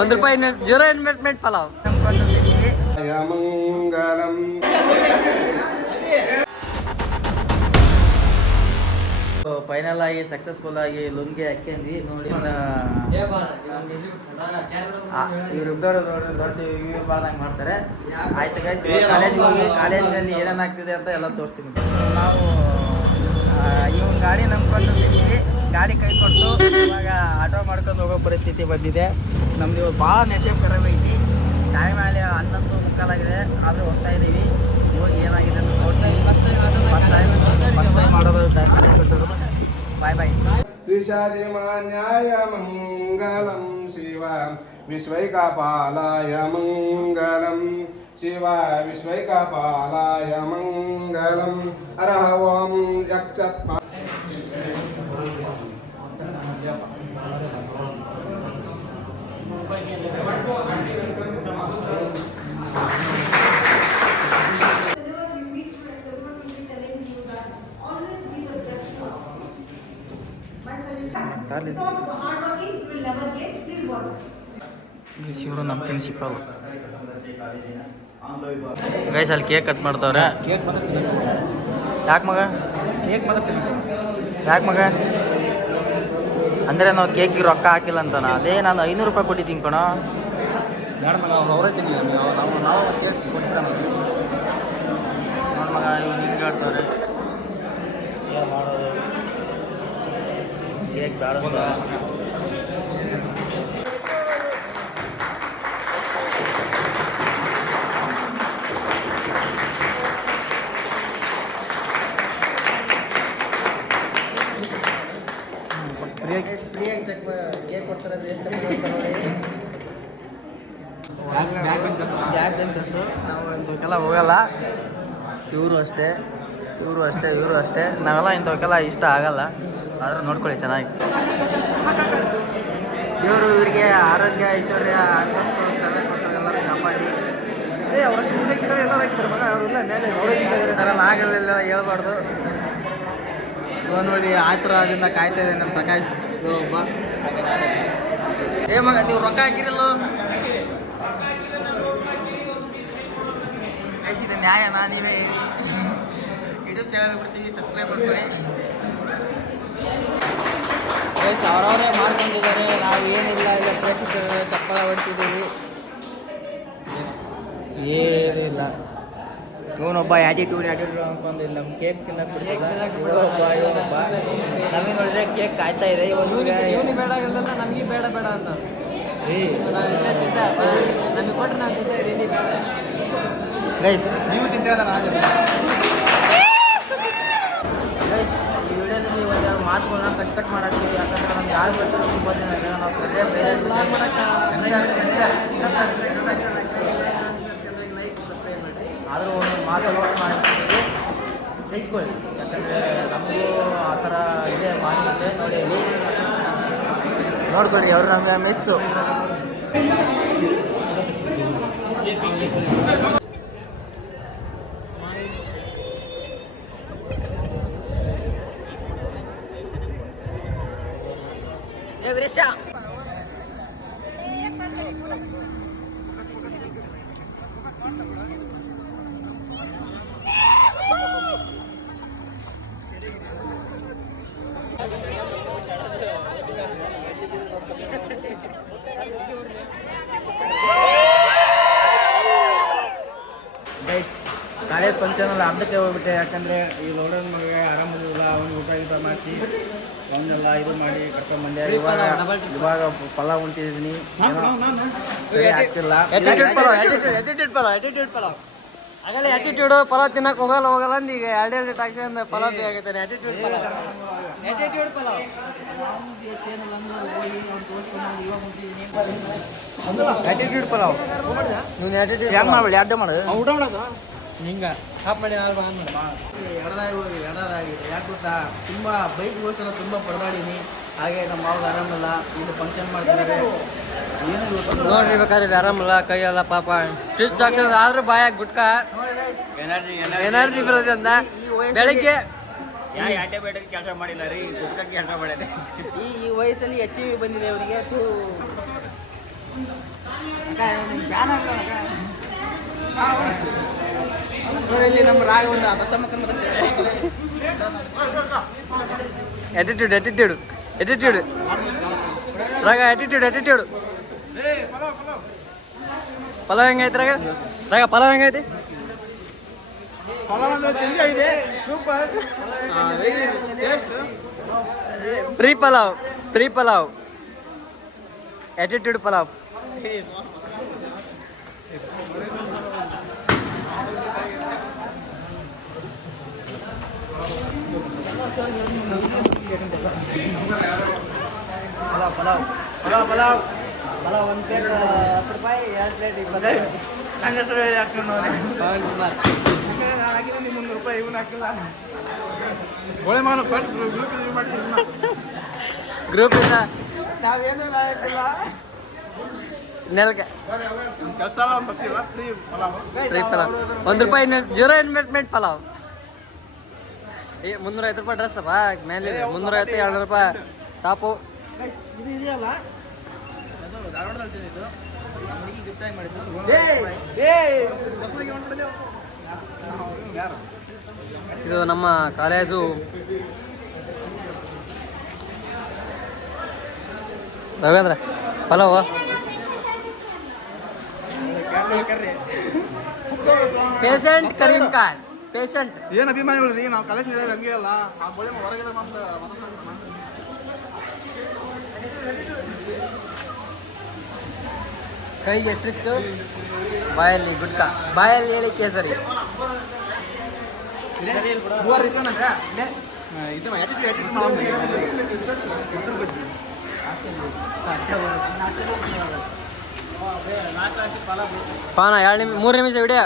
ಒಂದ್ ರೂಪಾಯಿ zero investment pulao. Final ಆಗಿ ಸಕ್ಸಸ್ಫುಲ್ ಆಗಿ ಲುಂಗಿ ಹಾಕ್ಯಂದಿ ನೋಡಿ ಇವರಿಬ್ಬರು ದೊಡ್ಡ ಇವ್ರು ಬಾದಂಗೆ ಮಾಡ್ತಾರೆ. ಆಯ್ತು ಗೈಸ್ ಕಾಲೇಜ್ಗೆ ಹೋಗಿ ಕಾಲೇಜ್ನಲ್ಲಿ ಏನೇನು ಆಗ್ತಿದೆ ಅಂತ ಎಲ್ಲ ತೋರಿಸ್ತೀನಿ. ನಾವು ಇವನ್ ಗಾಡಿ ನಂಬ್ಕೊಂಡು ಗಾಡಿ ಕೈ ಕೊಟ್ಟು ಇವಾಗ ಆಟೋ ಮಾಡ್ಕೊಂಡು ಹೋಗೋ ಪರಿಸ್ಥಿತಿ ಬಂದಿದೆ. ನಮ್ದು ಇವತ್ತು ಭಾಳ ನೆಶೆ ಐತಿ. ಟೈಮ್ ಆಗಲಿ ಹನ್ನೊಂದು ಮುಕ್ಕಾಲಾಗಿದೆ ಆದರೂ ಹೋಗ್ತಾ ಇದ್ದೀವಿ ಹೋಗಿ ಏನಾಗಿದೆ ಅಂತ ಟೈಮ್ ಮಾಡೋದು ಬಾಯ್ ಬಾಯ್ ಶ್ರೀಶಾದಿಮಾನ್ಯಾಯ ಮಂಗಲಂ ಶಿವ ವಿಶ್ವೈಕಪಾಲಾಯ ಮಂಗಲಂ ಶಿವ ವಿಶ್ವೈಕಪಾಲಾಯ ಮಂಗಲಂ ಹರಃ ಓಂ ಯಕ್ಷತ್ ಇವರು ನಮ್ಮ ಪ್ರಿನ್ಸಿಪಲ್ ಗೈಸ್ ಅಲ್ಲಿ ಕೇಕ್ ಕಟ್ ಮಾಡ್ತಾವ್ರೆ. ಯಾಕೆ ಮಗ? ಯಾಕೆ ಮಗ? ಅಂದರೆ ನಾವು ಕೇಕಿಗೆ ರೊಕ್ಕ ಹಾಕಿಲ್ಲ ಅಂತನ? ಅದೇ ನಾನು ಐನೂರು ರೂಪಾಯಿ ಕೊಟ್ಟಿದ್ದೀನಿ ಕಣ. ಮೇಡಮ್ ಅವ್ರು ಅವರೇ ತಿನ್ನಿ ನಾವು ನಾವು ಕೇಕ್ ಕೊಟ್ಟಿದ್ದ ನೋಡ್ ಮಗ ಇವ್ನು ಹಿಂಗೆ ಆಡ್ತಾವ್ರೆ ಏನು ಮಾಡೋದು? ಕೇಕ್ ಬೇಡ ಅಂತ. ಫ್ರೀಯಾಗಿ ಚೆಕ್ ಕೇಕ್ ಕೊಡ್ತಾರೆ ವೇಸ್ಟ್ ನೋಡಿ ಬ್ಯಾಕ್ ಬೆಂಚರ್ಸು ನಾವು ಇಂಥವಕ್ಕೆಲ್ಲ ಹೋಗಲ್ಲ. ಇವರು ಅಷ್ಟೇ ಇವರು ಅಷ್ಟೇ ಇವರು ಅಷ್ಟೇ. ನಾವೆಲ್ಲ ಇಂಥವಕ್ಕೆಲ್ಲ ಇಷ್ಟ ಆಗಲ್ಲ. ಆದರೂ ನೋಡ್ಕೊಳ್ಳಿ, ಚೆನ್ನಾಗಿ. ಇವರು ಇವರಿಗೆ ಆರೋಗ್ಯ, ಐಶ್ವರ್ಯ, ಅಂತಸ್ತು, ಚೆನ್ನಾಗಿ ಕೊಟ್ಟು ಎಲ್ಲರೂ ಕಾಪಾಡಿ. ಏ ಅವರಷ್ಟು ಮುಂದೆ ಕಿತ್ತರೆ ಎಲ್ಲರೂ ಹಾಕಿದ್ದಾರೆ ಮಗ ಅವರೆಲ್ಲ ಮೇಲೆ ಅವರೇ ತಿಂತಾರೆ ಥರ ಆಗಲಿಲ್ಲ ಹೇಳ್ಬಾರ್ದು. ಇವ ನೋಡಿ, ಆತುರದಿಂದ ಕಾಯ್ತಾ ಇದೆ ನಮ್ಮ ಪ್ರಕಾಶ್ ಒಬ್ಬ. ಏ, ಮಗ, ನೀವು ರೊಕ್ಕ ಹಾಕಿರಲ್ಲ? ಗೈಸ್, ಇದು ನ್ಯಾಯನಾ ನೀವೇ ಹೇಳಿ ಯೂಟ್ಯೂಬ್ ಚಾನಲ್ ಬಿಡ್ತೀವಿ ಸಬ್ಸ್ಕ್ರೈಬ್ ಮಾಡ್ಕೊಳ್ಳಿ. ಗೈಸ್ ಅವರವರೇ ಮಾಡ್ಕೊಂಡಿದ್ದಾರೆ. ನಾವು ಏನಿಲ್ಲ ಇಲ್ಲ ಪ್ರೇಕ್ಷಕರ ಚಪ್ಪಳ ಹೊಡ್ತಿದ್ದೀವಿ. ಏನಿಲ್ಲ. ಇವನೊಬ್ಬ ಆ್ಯಟಿಟ್ಯೂಡ್ ಆ್ಯಟಿಟ್ಯೂಡ್ ಅನ್ಕೊಂಡಿಲ್ಲ. ಇಲ್ಲಿ ನಮ್ಮ ಕೇಕ್ ತಿನ್ನಕ್ಕೆ ಬಿಡ್ತಿಲ್ಲ. ಇವನೊಬ್ಬ ಇವನೊಬ್ಬ. ನಮಗೆ ನೋಡಿದ್ರೆ ಕೇಕ್ ಕಾಯ್ತಾ ಇದೆ. ಇವನು ಬೇಡ ಇರಲಿಲ್ಲ ನಮಗೆ ಬೇಡ ಬೇಡ ಅಂತ. ನಮಗೆ ಕೊಟ್ಟರೆ ನಾನು ಗೈಸ್ ನೀವು ತಿಂತೀರಲ್ಲ ನಾನು ಗೈಸ್ ಈ ವಿಡಿಯೋದಲ್ಲಿ ಒಂದೆರಡು ಮಾತುಗಳನ್ನ ಕಟ್ ಕಟ್ ಮಾಡಿದ್ವಿ ಯಾಕಂದ್ರೆ ನಮ್ಗೆ ಯಾರು ಬಂದರೂ ತುಂಬ ಜನ ಇಲ್ಲ ನಾವು ಸರಿಯಾಗಿ ಬೇರೆ ಆದರೂ ಒಂದು ಮಾತು ಮಾಡ್ತೀವಿ. ಸಹಿಸ್ಕೊಳ್ಳಿ ಯಾಕಂದರೆ ನಮಗೂ ಆ ಥರ ಇದೆ ಮಾನ್ಯತೆ ನೋಡಿ ನೋಡ್ಕೊಳ್ರಿ ಅವರು ನಮಗೆ ಮಿಸ್ಸು ಏ ವೀರೇಶ ಗೈಸ್ ಕಾಲೇಜ್ ಫಂಕ್ಷನಲ್ಲಿ ಅರ್ಧಕ್ಕೆ ಹೋಗ್ಬಿಟ್ಟೆ ಯಾಕಂದರೆ ಈ ಲೋಡನ್ ಮಗ ಆರಾಮಿಲ್ಲ ಅವ್ನು ಊಟ ಗೀಟ ಮಾಡಿಸಿ ಅವನ್ನೆಲ್ಲ ಇದು ಮಾಡಿ ಕರ್ಕೊಂಡ್ಬಂದೆ ಇವಾಗ ಇವಾಗ ಪಲಾವ್ ಉಂಟಿದ್ದೀನಿ ಸರಿ ಆಗ್ತಿಲ್ಲ ಆಗಲೇ ಆಟಿಟ್ಯೂಡ್ ಪಲಾವ್ ತಿನ್ನಕ್ಕೆ ಹೋಗಲ್ಲ ಹೋಗಲ್ಲ ಅಂದ ಈಗ ಎರಡು ಎರಡು ಟ್ಯಾಕ್ಸಿ ಅಂದ್ರೆ ಪಲಾವ್ ಬೇಕಾಗುತ್ತೆ attitude pulao attitude pulao attitude ಮಾಡಬೇಡಿ ಅಡ್ಡ ಮಾಡು ಊಟ ಮಾಡೋದು ಹಿಂಗ ಹಾಪ್ ಮಾಡಿ ಆನ್ ಮಾಡಿ ಎಡದಾಗಿ ಹೋಗಿ ಎಡದಾಗಿದೆ ಯಾಕೆ ಗೊತ್ತಾ? ತುಂಬ ಬೈಕ್ಗೋಸ್ಕರ ತುಂಬ ಪರದಾಡೀನಿ. ಹಾಗೆ ನಮ್ಮ ಮಾವಾಗ ಆರಾಮಲ್ಲ. ಇದು ಫಂಕ್ಷನ್ ಮಾಡ್ತಿದ್ದಾರೆ ಏನು ನೋಡ್ರಿ ಬೇಕಾದ್ರೆ ಇಲ್ಲಿ ಆರಾಮಲ್ಲ? ಕೈಯಲ್ಲ ಪಾಪ ಸ್ಟಿಚ್ ಆಗ್ತದೆ ಆದ್ರೂ ಬಾಯಾಗ ಗುಟ್ಕ? ಎನರ್ಜಿ ಬರೋದು ಅಂತ ಬೆಳಿಗ್ಗೆ ಕೆಲಸ ಮಾಡಿಲ್ಲ ರೀ. ಈ ಈ ವಯಸ್ಸಲ್ಲಿ ಎಚ್ ಇ ಬಂದಿದೆ ಅವರಿಗೆ. ಅಕ್ಕ, ನಿನ್ ಫ್ಯಾನ್ ಅಲ್ಲ ಅಕ್ಕ. ಹಾ, ಹೋಗ್ರಿ. ನೋಡಿ ಇಲ್ಲಿ ನಮ್ಮ ರಾಗ ಒಂದು ಬಸಮ್ಮಕ್ಕನ ಮತ್ತೆ ಆಟಿಟ್ಯೂಡ್ ಆಟಿಟ್ಯೂಡ್ ಆಟಿಟ್ಯೂಡ್ ರಾಗ ಆಟಿಟ್ಯೂಡ್ ಆಟಿಟ್ಯೂಡ್ ಪಲಾವ್ ಹೆಂಗೈತಿ ರಾಗ? ರಾಗ ಪಲಾವ್ ಹೆಂಗೈತಿ ಪಲಾವ್ ಅಂದ್ರೆ ಚೆನ್ನಾಗಿದೆ ಸೂಪರ್ ಪ್ರೀ ಪಲಾವ್ ಪ್ರೀ ಪಲಾವ್ ಆಟಿಟ್ಯೂಡ್ ಪಲಾವ್. ಪಲಾವ್ ಪಲಾವ್ ಪಲಾವ್. ಪಲಾವ್ ಒಂದು ಪ್ಲೇಟ್ ಹತ್ತು ರೂಪಾಯಿ ಎರಡು ಪ್ಲೇಟ್ ಇಪ್ಪತ್ತು ನನ್ನ ಹೆಸರು ಹೇಳಿ ಹಾಕೊಂಡು ನೋಡಿ. ಪವನ್ ಕುಮಾರ್. ನಾನು ಹಾಕಿದ್ದೀನಿ ಮುನ್ನೂರು ರೂಪಾಯಿ ಇವನು ಹಾಕಿಲ್ಲ. ಒಳ್ಳೆ ಮಾಡ ಕೊಟ್ಟು ಮಾಡಿ ಇಲ್ಲ ನಾವೇನು ಹಾಕಿಲ್ಲ. ಒಂದ್ ಫ್ರೀ ಪಲಾವ್. ರೂಪಾಯಿ ಜೀರೋ ಇನ್ವೆಸ್ಟ್ಮೆಂಟ್ ಪಲಾವ್. ಏ ಮುನ್ನೂರೈವತ್ತು ರೂಪಾಯಿ ಡ್ರೆಸ್ ಬಾ ಮೇಲೆ ಮುನ್ನೂರೈವತ್ತು ಎರಡು ರೂಪಾಯಿ ಟಾಪು. ಇದು ಇದೆಯಲ್ಲ? ಅದು ಧಾರವಾಡದಲ್ಲಿ ತಿಂದಿದ್ದು. ನಮ್ಮ ಹುಡುಗಿ ಗಿಫ್ಟ್ ಆಗಿ ಮಾಡಿದ್ದು. ಯಾರು ಇದು ನಮ್ಮ college. Ravindra hello patient Karim Khan patient ಏನು ಅಭಿಮಾನಿಗಳು ರೀ? ನಾವು ಕಾಲೇಜ್ ಹಂಗೆ ಅಲ್ಲ. ಆ ಬೋಳಿ ಹೊರಗಿದ್ರೆ ಮಾತ್ರ ಕೈಗೆ ಟ್ರಿಚ್ಚು ಬಾಯಲ್ಲಿ ಗುಟ್ಕ. ಬಾಯಲ್ಲಿ ಹೇಳಿ ಕೇಸರಿ. ಪಾನ ಎರಡು ನಿಮಿಷ ಮೂರು ನಿಮಿಷ ವಿಡಿಯೋ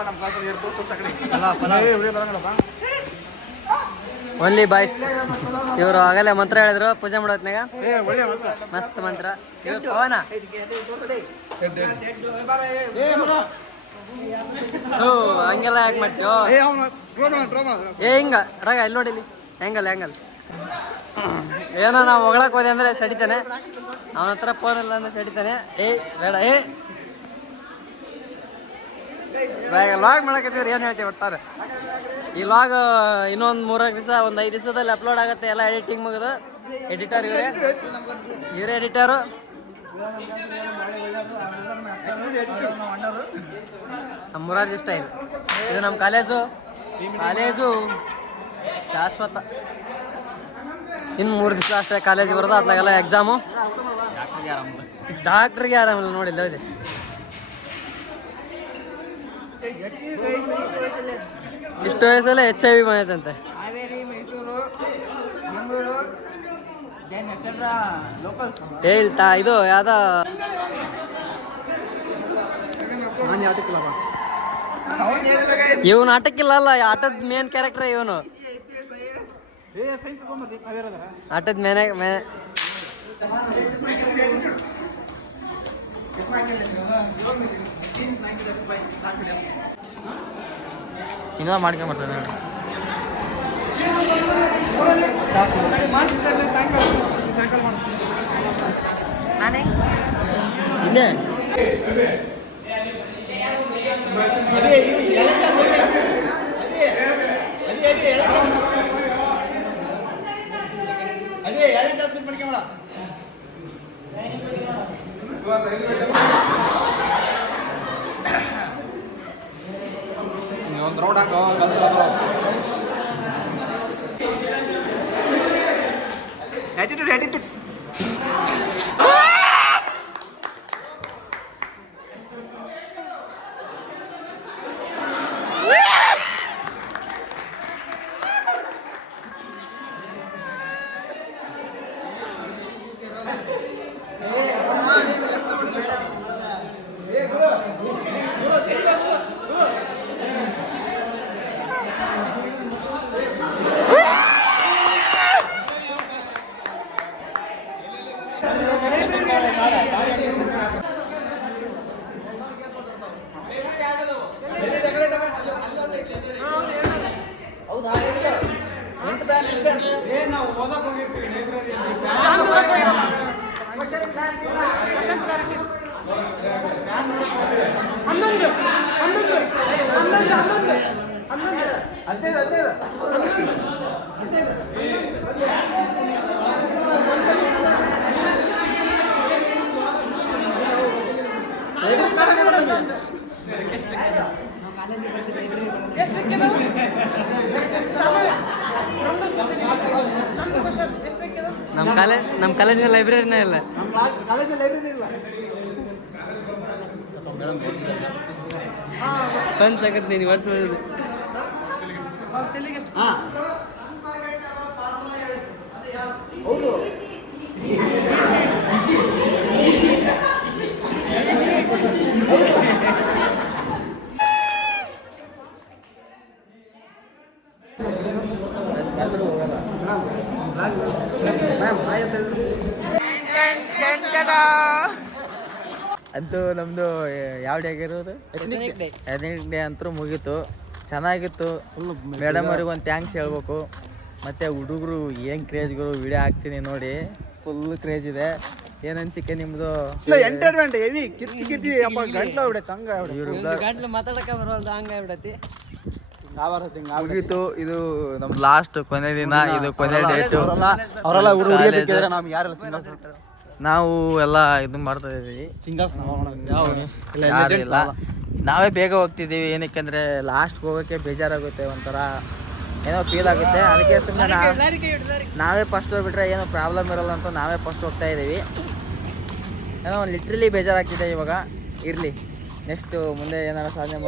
ನಮ್ಮ ಕ್ಲಾಸಲ್ಲಿ ಎರಡು ದೋಸ್ತರು ಸಕಡೆ ಪಲಾವ್ ಏ ವಿಡಿಯೋ ಬರಂಗಲ್ಲಪ್ಪ ಓನ್ಲಿ ಬಾಯ್ಸ್ ಇವರು ಆಗಲೇ ಮಂತ್ರ ಹೇಳಿದ್ರು ಪೂಜೆ ಮಾಡೋತ್ನಾಗ ಏ ಮಸ್ತ್ ಮಂತ್ರ. ಇವ್ರು ಪವನ. ಏ ಹಂಗೆಲ್ಲ ಯಾಕೆ ಮಾಡ್ತೀವೋ ಏ ಏ ಹಿಂಗ ರಾಗ ಇಲ್ಲಿ ನೋಡಿ ಇಲ್ಲಿ ಹೆಂಗಲ್ಲ ಹೆಂಗಲ್ಲ. ಏನೋ ನಾವು ಹೊಗಳಕ್ ಹೋದೆ ಅಂದ್ರೆ ಸಡಿತಾನೆ. ಅವನ ಹತ್ರ ಫೋನ್ ಇಲ್ಲ ಅಂದ್ರೆ ಸಡಿತಾನೆ. ಏಯ್ ಬೇಡ ಏ. ಲಾಗ್ ಮಾಡಕತ್ತಿದ್ರೆ ಏನು ಹೇಳ್ತೀವಿ ಒಟ್ಟಾರೆ. ಈ ಲಾಗ್ ಇನ್ನೊಂದು ಮೂರಾರು ದಿವಸ ಒಂದು ಐದು ದಿವಸದಲ್ಲಿ ಅಪ್ಲೋಡ್ ಆಗುತ್ತೆ ಎಲ್ಲ ಎಡಿಟಿಂಗ್ ಮುಗಿದು. ಎಡಿಟರ್ ಇವರೇ. ಇವರೇ ಎಡಿಟರು ನಮ್ಮ ಮುರಾರ್ಜಿ ಸ್ಟೈಲ್ ಇದು ನಮ್ಮ ಕಾಲೇಜು. ಕಾಲೇಜು ಶಾಶ್ವತ. ಇನ್ನು ಮೂರು ದಿವಸ ಅಷ್ಟೇ ಕಾಲೇಜ್ ಬರೋದು ಅದಾಗೆಲ್ಲ ಎಕ್ಸಾಮು ಡಾಕ್ಟ್ರಿಗೆ ಆರಾಮಿಲ್ಲ ನೋಡಿಲ್ಲ ಇದೆ ಇಷ್ಟು ವಯಸ್ಸಲ್ಲೇ H I V ಬಂದೈತಂತೆ. Haveri Mysuru Bengaluru then etcetera locals ಏ ಇಲ್ಲಿ ತಾ ಇದು ಯಾವ್ದೋ ಇವನು ಆಟಕ್ಕಿಲ್ಲ ಅಲ್ಲ ಆಟದ ಮೇನ್ ಕ್ಯಾರೆಕ್ಟರ್ ಇವನು. ಆಟದ ಮೇನೆ ತಗೊಂಬರ್ರಿ ನಾವೇರದಾರ ಆಟದ ಮೇನೆ ಮೇ ಇನ್ನೂ ಮಾಡ್ಕೊಂಬರ್ತಾರೆ ನೋಡಿ ಇಲ್ಲೇ Ah! ಹನ್ನೊಂದು ಹನ್ನೊಂದು ಹನ್ನೊಂದು ಹನ್ನೊಂದು ಹನ್ನೊಂದು. ಹದಿನೈದು. ಹದಿನೈದು. ನಮ್ಮ ಕಾಲೇಜ್ ನಮ್ಮ ಕಾಲೇಜಿನ ಲೈಬ್ರರಿನೇ ಇಲ್ಲ. ಪಂಚ್ ಆಗತ್ತೆ ನೀನು ಒಟ್ಟು ಹೇಳಿದ್ರು ಕರೆದ್ರು ಹೋಗಲ್ಲ ಅಂತೂ ನಮ್ದು ಯಾವ ಡೇ ಆಗಿರೋದು. ಎಥನಿಕ್ ಡೇ ಅಂತೂ ಮುಗೀತು. ಚೆನ್ನಾಗಿತ್ತು. ಮೇಡಮ್ ಅವ್ರಿಗೆ ಒಂದು ಥ್ಯಾಂಕ್ಸ್ ಹೇಳ್ಬೇಕು. ಮತ್ತೆ ಹುಡುಗರು ಏನು ಕ್ರೇಜ್ಗಳು ವಿಡಿಯೋ ಹಾಕ್ತೀನಿ ನೋಡಿ. ಫುಲ್ ಕ್ರೇಜ್ ಇದೆ. ಏನ್ ಅನ್ಸಿಕೆ ನಿಮ್ದು? ಎಂಟರ್ಟೈನ್ಮೆಂಟ್ ಹೆವಿ ಕಿರ್ಚಿ ಕಿರ್ಚಿ ಅಪ್ಪ ಗಂಟ್ಲು ಆಗ್ಬಿಡೈತೆ ಹಂಗ ಇವ್ರ ಗಂಟ್ಲು ಮಾತಾಡಕ ಬರೋದು ಹಂಗ ಆಗ್ಬಿಡತಿ ಮುಗೀತು. ಇದು ನಮ್ ಲಾಸ್ಟ್ ಕೊನೆ ದಿನ ಇದು ಕೊನೆ ಡೇಟ್ ಅವರೆಲ್ಲ College. ನಮ್ಗೆ ಯಾರೆಲ್ಲ ಸಿಂಗಲ್ಸ್ ನಾವು ಎಲ್ಲ ಇದು ಮಾಡ್ತಾ ಇದೀವಿ. ಸಿಂಗಲ್ಸ್ ಯಾರು ಇಲ್ಲ ನಾವೇ. ಬೇಗ ಹೋಗ್ತಿದ್ದೀವಿ ಏನಕ್ಕೆ ಅಂದ್ರೆ ಲಾಸ್ಟ್ ಹೋಗೋಕ್ಕೆ ಬೇಜಾರಾಗುತ್ತೆ ಒಂಥರ. ಏನೋ ಫೀಲ್ ಆಗುತ್ತೆ. ಅದಕ್ಕೆ ಸುಮ್ಮನೆ ನಾವೇ ಫಸ್ಟ್ ಹೋಗ್ಬಿಟ್ರೆ ಏನೋ ಪ್ರಾಬ್ಲಮ್ ಇರಲ್ಲ ಅಂತ ನಾವೇ ಫಸ್ಟ್ ಹೋಗ್ತಾ ಇದ್ದೀವಿ ಏನೋ ಲಿಟ್ರಲಿ ಬೇಜಾರಾಗ್ತಿದೆ ಇವಾಗ. ಇರಲಿ. ನೆಕ್ಸ್ಟ್ ಮುಂದೆ ಏನಾರ ಸಾಧನೆ ಮಾಡಿ